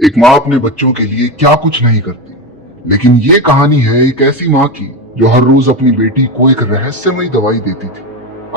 एक माँ अपने बच्चों के लिए क्या कुछ नहीं करती, लेकिन ये कहानी है एक ऐसी माँ की जो हर रोज अपनी बेटी को एक रहस्यमयी दवाई देती थी।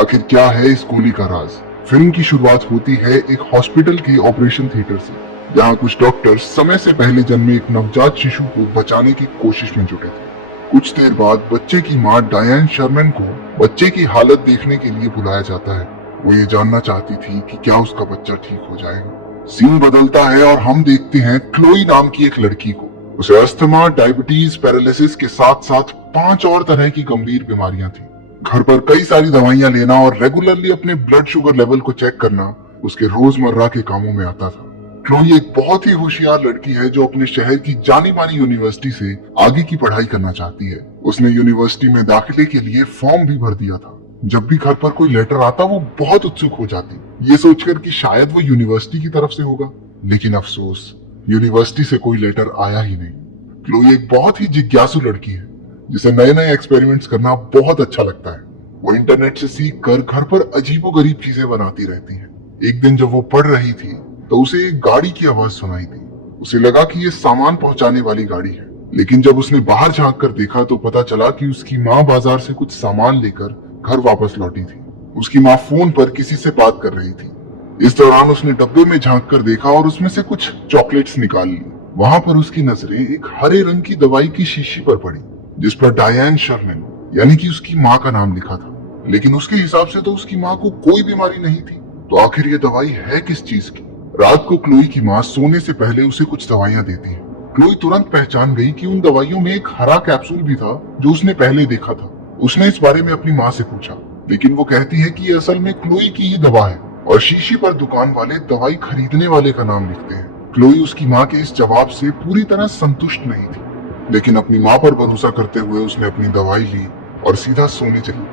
आखिर क्या है इस गोली का राज? फिल्म की शुरुआत होती है एक हॉस्पिटल के ऑपरेशन थिएटर से, जहाँ कुछ डॉक्टर समय से पहले जन्मे एक नवजात शिशु को बचाने की कोशिश में जुटे थे। कुछ देर बाद बच्चे की माँ डायन शर्मन को बच्चे की हालत देखने के लिए बुलाया जाता है। वो ये जानना चाहती थी कि क्या उसका बच्चा ठीक हो जाएगा। सीन बदलता है और हम देखते हैं क्लोई नाम की एक लड़की को। उसे अस्थमा, डायबिटीज, पैरालिसिस के साथ साथ 5 और तरह की गंभीर बीमारियां थी। घर पर कई सारी दवाइयां लेना और रेगुलरली अपने ब्लड शुगर लेवल को चेक करना उसके रोजमर्रा के कामों में आता था। क्लोई एक बहुत ही होशियार लड़की है जो अपने शहर की जानी मानी यूनिवर्सिटी से आगे की पढ़ाई करना चाहती है। उसने यूनिवर्सिटी में दाखिले के लिए फॉर्म भी भर दिया था। जब भी घर पर कोई लेटर आता वो बहुत उत्सुक हो जाती, ये सोचकर कि शायद वो यूनिवर्सिटी की तरफ से होगा। लेकिन अफसोस, यूनिवर्सिटी से कोई लेटर आया ही नहीं। क्लोई एक बहुत ही जिज्ञासु लड़की है जिसे नए नए एक्सपेरिमेंट्स करना बहुत अच्छा लगता है। वो इंटरनेट से सीख कर घर पर अजीबोगरीब चीजें बनाती रहती है। एक दिन जब वो पढ़ रही थी तो उसे एक गाड़ी की आवाज सुनाई दी। उसे लगा कि ये सामान पहुंचाने वाली गाड़ी है, लेकिन जब उसने बाहर झांक कर देखा तो पता चला कि उसकी माँ बाजार से कुछ सामान लेकर घर वापस लौटी थी। उसकी माँ फोन पर किसी से बात कर रही थी। इस दौरान उसने डब्बे में झांक कर देखा और उसमें से कुछ चॉकलेट्स निकाल ली। वहां पर उसकी नजरें एक हरे रंग की दवाई की शीशी पर पड़ी, जिस पर डायन शर्मन यानी कि उसकी माँ का नाम लिखा था। लेकिन उसके हिसाब से तो उसकी माँ को कोई बीमारी नहीं थी। तो आखिर ये दवाई है किस चीज की? रात को क्लोई की माँ सोने से पहले उसे कुछ दवाइयां देती है। क्लोई तुरंत पहचान गई कि उन दवाइयों में एक हरा कैप्सूल भी था जो उसने पहले देखा था। उसने इस बारे में अपनी माँ से पूछा, लेकिन वो कहती है कि ये असल में क्लोई की ही दवा है और शीशी पर दुकान वाले दवाई खरीदने वाले का नाम लिखते हैं। क्लोई उसकी माँ के इस जवाब से पूरी तरह संतुष्ट नहीं थी, लेकिन अपनी माँ पर भरोसा करते हुए उसने अपनी दवाई ली और सीधा सोने चली।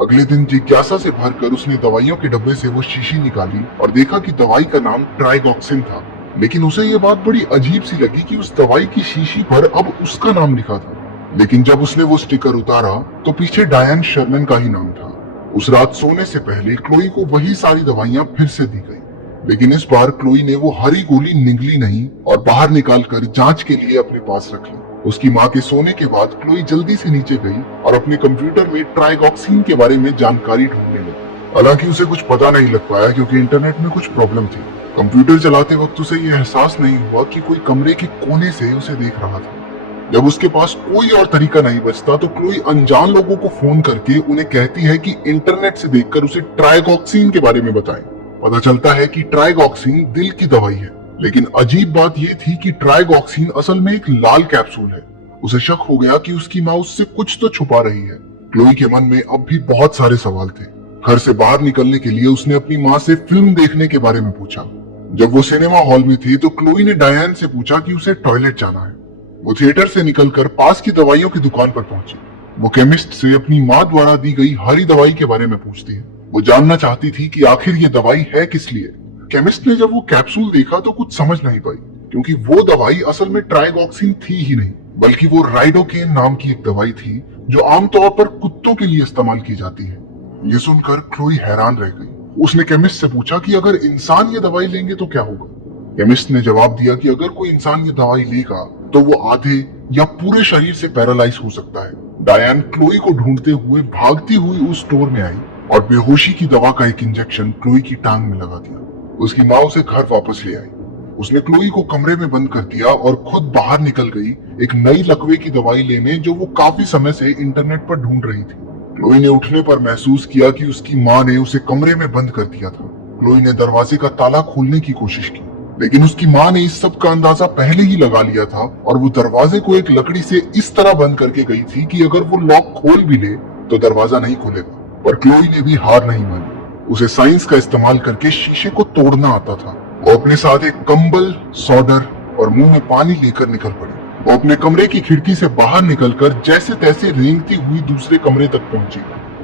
अगले दिन जिज्ञासा से भरकर उसने दवाइयों के डब्बे से वो शीशी निकाली और देखा कि दवाई का नाम ट्राइगॉक्सिन था। लेकिन उसे ये बात बड़ी अजीब सी लगी कि उस दवाई की शीशी पर अब उसका नाम लिखा था। लेकिन जब उसने वो स्टिकर उतारा तो पीछे डायन शर्मन का ही नाम था। उस रात सोने से पहले क्लोई को वही सारी दवाइयां फिर से दी गई, लेकिन इस बार क्लोई ने वो हरी गोली निगली नहीं और बाहर निकालकर जांच के लिए अपने पास रख ली। उसकी माँ के सोने के बाद क्लोई जल्दी से नीचे गई और अपने कंप्यूटर में ट्राइगॉक्सिन के बारे में जानकारी ढूंढने लगी। हालांकि उसे कुछ पता नहीं लग पाया क्योंकि इंटरनेट में कुछ प्रॉब्लम थी। कंप्यूटर चलाते वक्त उसे ये एहसास नहीं हुआ कि कोई कमरे के कोने से उसे देख रहा था। जब उसके पास कोई और तरीका नहीं बचता तो क्लोई अनजान लोगों को फोन करके उन्हें कहती है कि इंटरनेट से देखकर उसे ट्राइगॉक्सिन के बारे में बताएं। पता चलता है कि ट्राइगॉक्सिन दिल की दवाई है, लेकिन अजीब बात यह थी कि ट्राइगॉक्सिन असल में एक लाल कैप्सूल है। उसे शक हो गया कि उसकी माँ उससे कुछ तो छुपा रही है। क्लोई के मन में अब भी बहुत सारे सवाल थे। घर से बाहर निकलने के लिए उसने अपनी माँ से फिल्म देखने के बारे में पूछा। जब वो सिनेमा हॉल में थी तो क्लोई ने डायन से पूछा कि उसे टॉयलेट जाना है। वो थिएटर से निकलकर पास की दवाइयों की दुकान पर पहुंची। वो केमिस्ट से अपनी माँ द्वारा दी गई हरी दवाई के बारे में पूछती है। वो जानना चाहती थी कि आखिर ये दवाई है किस लिए। केमिस्ट ने जब वो कैप्सूल देखा तो कुछ समझ नहीं पाई, क्योंकि वो दवाई असल में ट्राइगॉक्सिन थी ही नहीं, बल्कि वो राइडोकेन नाम की एक दवाई थी जो आमतौर पर कुत्तों के लिए इस्तेमाल की जाती है। ये सुनकर क्लोई हैरान रह गई। उसने केमिस्ट से पूछा कि अगर इंसान ये दवाई लेंगे तो क्या होगा। केमिस्ट ने जवाब दिया कि अगर कोई इंसान ये दवाई लेगा तो वो आधे या पूरे शरीर से पैरालाइज हो सकता है। डायन क्लोई को ढूंढते हुए भागती हुई उस स्टोर में आई और बेहोशी की दवा का एक इंजेक्शन क्लोई की टांग में लगा दिया। उसकी माँ उसे घर वापस ले आई। उसने क्लोई को कमरे में बंद कर दिया और खुद बाहर निकल गई एक नई लकवे की दवाई लेने जो वो काफी समय से इंटरनेट पर ढूंढ रही थी। क्लोई ने उठने पर महसूस किया कि उसकी माँ ने उसे कमरे में बंद कर दिया था। क्लोई ने दरवाजे का ताला खोलने की कोशिश की, लेकिन उसकी माँ ने इस सब का अंदाजा पहले ही लगा लिया था और वो दरवाजे को एक लकड़ी से इस तरह बंद करके गई थी कि अगर वो लॉक खोल भी ले तो दरवाजा नहीं खुलेगा। पर क्लोई ने भी हार नहीं मानी। उसे साइंस का इस्तेमाल करके शीशे को तोड़ना आता था। वो अपने साथ एक कंबल, सॉडर और मुंह में पानी लेकर निकल पड़ी। वो अपने कमरे की खिड़की से बाहर निकलकर जैसे तैसे रेंगती हुई दूसरे कमरे तक पहुंची।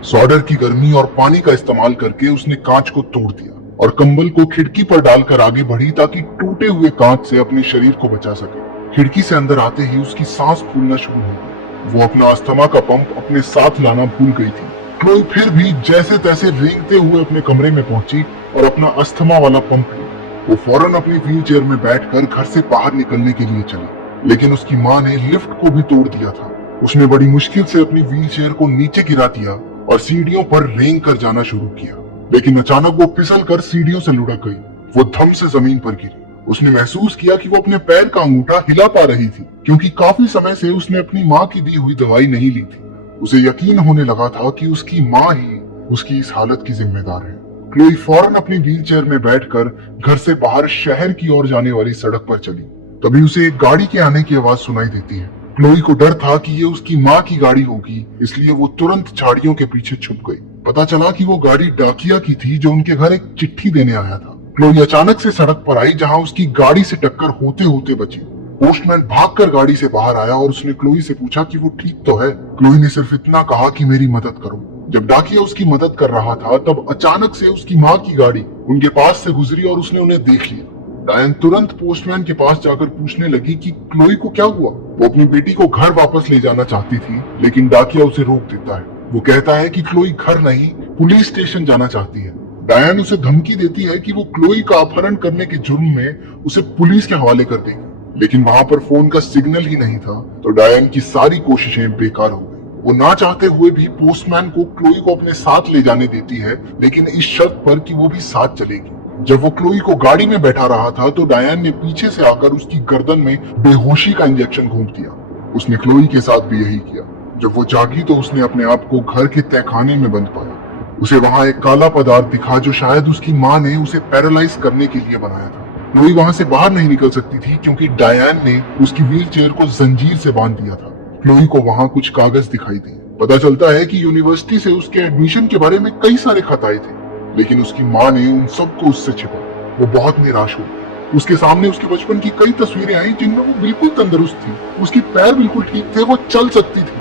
सॉडर की गर्मी और पानी का इस्तेमाल करके उसने कांच को तोड़ दिया और कंबल को खिड़की पर डालकर आगे बढ़ी ताकि टूटे हुए कांच से अपने शरीर को बचा सके। खिड़की से अंदर आते ही उसकी सांस फूलना शुरू हो गई। वो अपना अस्थमा का पंप अपने साथ लाना भूल गई थी। क्लोई फिर भी जैसे तैसे रेंगते हुए अपने कमरे में पहुंची और अपना अस्थमा वाला पंप लिया। वो फौरन अपनी व्हील चेयर में बैठकर घर से बाहर निकलने के लिए चली, लेकिन उसकी माँ ने लिफ्ट को भी तोड़ दिया था। उसने बड़ी मुश्किल से अपनी व्हील चेयर को नीचे गिरा दिया और सीढ़ियों पर रेंग कर जाना शुरू किया, लेकिन अचानक वो फिसल कर सीढ़ियों से लुढ़क गई। वो धम से जमीन पर गिरी। उसने महसूस किया कि वो अपने पैर का अंगूठा हिला पा रही थी, क्योंकि काफी समय से उसने अपनी माँ की दी हुई दवाई नहीं ली थी। उसे यकीन होने लगा था कि उसकी माँ ही उसकी इस हालत की जिम्मेदार है। क्लोई फौरन अपनी व्हील चेयर में बैठकर घर से बाहर शहर की ओर जाने वाली सड़क पर चली। तभी उसे एक गाड़ी के आने की आवाज सुनाई देती है। क्लोई को डर था कि ये उसकी माँ की गाड़ी होगी, इसलिए वो तुरंत झाड़ियों के पीछे छुप गई। पता चला कि वो गाड़ी डाकिया की थी जो उनके घर एक चिट्ठी देने आया था। क्लोई अचानक से सड़क पर आई जहाँ उसकी गाड़ी से टक्कर होते होते बची। पोस्टमैन भागकर गाड़ी से बाहर आया और उसने क्लोई से पूछा कि वो ठीक तो है। क्लोई ने सिर्फ इतना कहा कि मेरी मदद करो। जब डाकिया उसकी मदद कर रहा था तब अचानक से उसकी माँ की गाड़ी उनके पास से गुजरी और उसने उन्हें देख लिया। डायन तुरंत पोस्टमैन के पास जाकर पूछने लगी कि क्लोई को क्या हुआ। वो अपनी बेटी को घर वापस ले जाना चाहती थी, लेकिन डाकिया उसे रोक देता है। वो कहता है कि क्लोई घर नहीं, पुलिस स्टेशन जाना चाहती है। डायन उसे धमकी देती है कि वो क्लोई का अपहरण करने के जुर्म में उसे पुलिस के हवाले कर देगी, लेकिन वहां पर फोन का सिग्नल ही नहीं था, तो डायन की सारी कोशिशें बेकार हो गई। वो ना चाहते हुए भी पोस्टमैन को क्लोई को अपने साथ ले जाने देती है, लेकिन इस शर्त पर कि वो भी साथ चलेगी। जब वो क्लोई को गाड़ी में बैठा रहा था तो डायन ने पीछे से आकर उसकी गर्दन में बेहोशी का इंजेक्शन घोंप दिया। उसने क्लोई के साथ भी यही किया। जब वो जागी तो उसने अपने आप को घर के तहखाने में बंद पाया। उसे वहां एक काला पदार्थ दिखा जो शायद उसकी माँ ने उसे पैरालाइज करने के लिए बनाया था। क्लोई वहां से बाहर नहीं निकल सकती थी क्योंकि डायन ने उसकी व्हील चेयर को जंजीर से बांध दिया था। क्लोई को वहां कुछ कागज दिखाई दिए। पता चलता है कि यूनिवर्सिटी से उसके एडमिशन के बारे में कई सारे खत आए थे, लेकिन उसकी माँ ने उन सबको उससे छिपा। वो बहुत निराश हो गई। उसके सामने उसके बचपन की कई तस्वीरें आई जिनमें वो बिल्कुल तंदुरुस्त थी, उसके पैर बिल्कुल ठीक थे, वो चल सकती थी।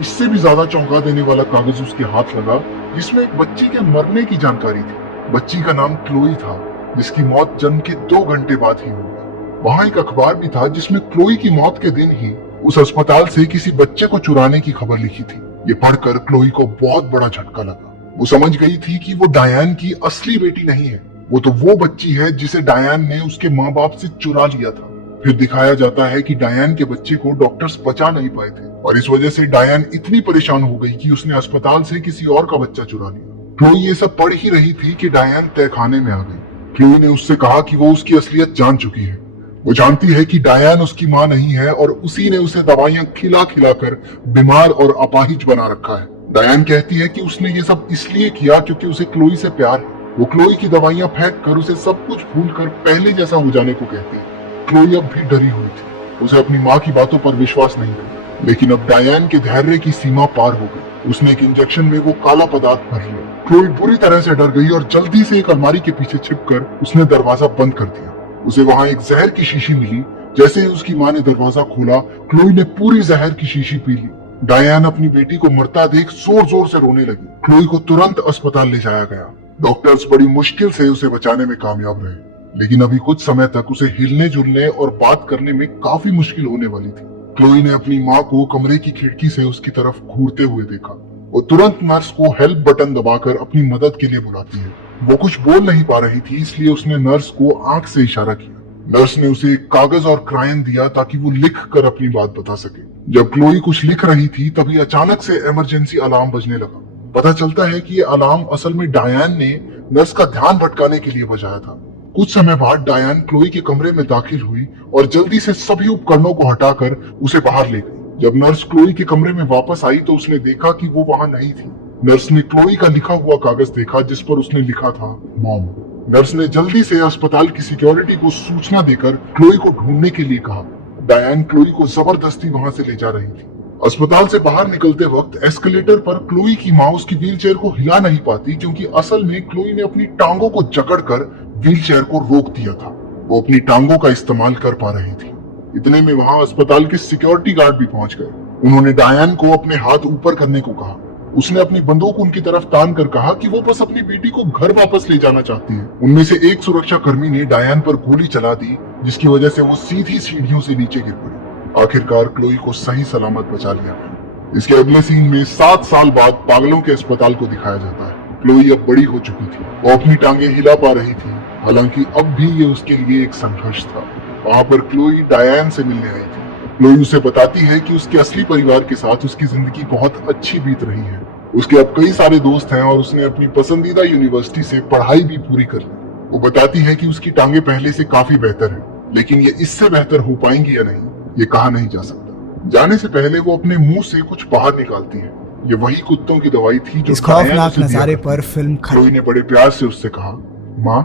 इससे भी ज्यादा चौंका देने वाला कागज उसके हाथ लगा जिसमें एक बच्ची के मरने की जानकारी थी। बच्ची का नाम क्लोई था, जिसकी मौत जन्म के 2 घंटे बाद ही हुई। वहां एक अखबार भी था जिसमें क्लोई की मौत के दिन ही उस अस्पताल से किसी बच्चे को चुराने की खबर लिखी थी। ये पढ़कर क्लोई को बहुत बड़ा झटका लगा। वो समझ गई थी कि वो डायन की असली बेटी नहीं है, वो तो वो बच्ची है जिसे डायन ने उसके माँ बाप से चुरा लिया था। फिर दिखाया जाता है कि डायन के बच्चे को डॉक्टर्स बचा नहीं पाए थे और इस वजह से डायन इतनी परेशान हो गई कि उसने अस्पताल से किसी और का बच्चा चुरा लिया। क्लोई ये सब पढ़ ही रही थी कि डायन तहखाने में आ गई। क्लोई ने उससे कहा कि वो उसकी असलियत जान चुकी है। वो जानती है कि डायन उसकी माँ नहीं है और उसी ने उसे दवाइयां खिला खिला कर बीमार और अपाहिज बना रखा है। डायन कहती है कि उसने ये सब इसलिए किया क्योंकि उसे क्लोई से प्यार है। वो क्लोई की दवाइयां फेंक कर उसे सब कुछ भूल कर पहले जैसा हो जाने को कहती है। क्लोई अब भी डरी हुई थी। उसे अपनी माँ की बातों पर विश्वास नहीं था, लेकिन अब डायन के धैर्य की सीमा पार हो गई। उसने एक इंजेक्शन में वो काला पदार्थ भर लिया। क्लोई बुरी तरह से डर गई और जल्दी से एक अलमारी के पीछे छिपकर उसने दरवाजा बंद कर दिया। उसे वहां एक जहर की शीशी मिली। जैसे ही उसकी माँ ने दरवाजा खोला, क्लोई ने पूरी जहर की शीशी पी ली। डायन अपनी बेटी को मरता देख जोर जोर से रोने लगी। क्लोई को तुरंत अस्पताल ले जाया गया। डॉक्टर्स बड़ी मुश्किल से उसे बचाने में कामयाब रहे, लेकिन अभी कुछ समय तक उसे हिलने जुलने और बात करने में काफी मुश्किल होने वाली थी। क्लोई ने अपनी माँ को कमरे की खिड़की से उसकी तरफ घूरते हुए देखा। वो तुरंत नर्स को हेल्प बटन दबाकर अपनी मदद के लिए बुलाती है। वो कुछ बोल नहीं पा रही थी, इसलिए उसने नर्स को आंख से इशारा किया। नर्स ने उसे एक कागज और क्रायन दिया ताकि वो लिख कर अपनी बात बता सके। जब क्लोई कुछ लिख रही थी तभी अचानक से इमरजेंसी अलार्म बजने लगा। पता चलता है कि ये अलार्म असल में डायन ने नर्स का ध्यान भटकाने के लिए बजाया था। कुछ समय बाद डायन क्लोई के कमरे में दाखिल हुई और जल्दी से सभी उपकरणों को हटाकर उसे बाहर ले गई। जब नर्स क्लोई के कमरे में वापस आई तो उसने देखा कि वो वहां नहीं थी। नर्स ने क्लोई का लिखा हुआ कागज देखा जिस पर उसने लिखा था मॉम। नर्स ने जल्दी से अस्पताल की सिक्योरिटी को सूचना देकर क्लोई को ढूंढने के लिए कहा। डायन क्लोई को जबरदस्ती वहां से ले जा रही थी। अस्पताल से बाहर निकलते वक्त एस्केलेटर पर क्लोई की माँ उसकी व्हीलचेयर को हिला नहीं पाती क्योंकि असल में क्लोई ने अपनी टांगों को जकड़कर व्हीलचेयर को रोक दिया था। वो अपनी टांगों का इस्तेमाल कर पा रही थी। इतने में वहां अस्पताल के सिक्योरिटी गार्ड भी पहुंच गए। उन्होंने डायन को अपने हाथ ऊपर करने को कहा। उसने अपनी बंदूक उनकी तरफ तान कर कहा कि वो बस अपनी बेटी को घर वापस ले जाना चाहती है। उनमें से एक सुरक्षा कर्मी ने डायन पर गोली चला दी, जिसकी वजह से वो सीधी सीढ़ियों से नीचे गिर पड़ी। आखिरकार क्लोई को सही सलामत बचा लिया गया। इसके अगले सीन में 7 साल बाद पागलों के अस्पताल को दिखाया जाता है। क्लोई अब बड़ी हो चुकी थी। वो अपनी टांगे हिला पा रही थी, हालांकि अब भी ये उसके लिए एक संघर्ष था। वहां पर क्लोई डायन से मिलने आई थी। क्लोई उसे बताती है कि उसके असली परिवार के साथ उसकी जिंदगी बहुत अच्छी बीत रही है। उसके अब कई सारे दोस्त हैं और उसने अपनी पसंदीदा यूनिवर्सिटी से पढ़ाई भी पूरी कर ली। वो बताती है कि उसकी टांगे पहले से काफी बेहतर है, लेकिन ये इससे बेहतर हो पाएंगी या नहीं, ये कहा नहीं जा सकता। जाने से पहले वो अपने मुंह से कुछ बाहर निकालती है। ये वही कुत्तों की दवाई थी जो इस खौफनाक नजारे पर फिल्म क्लोई ने बड़े प्यार से उससे कहा, माँ,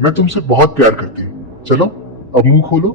मैं तुमसे बहुत प्यार करती हूँ, चलो अब मुंह खोलो।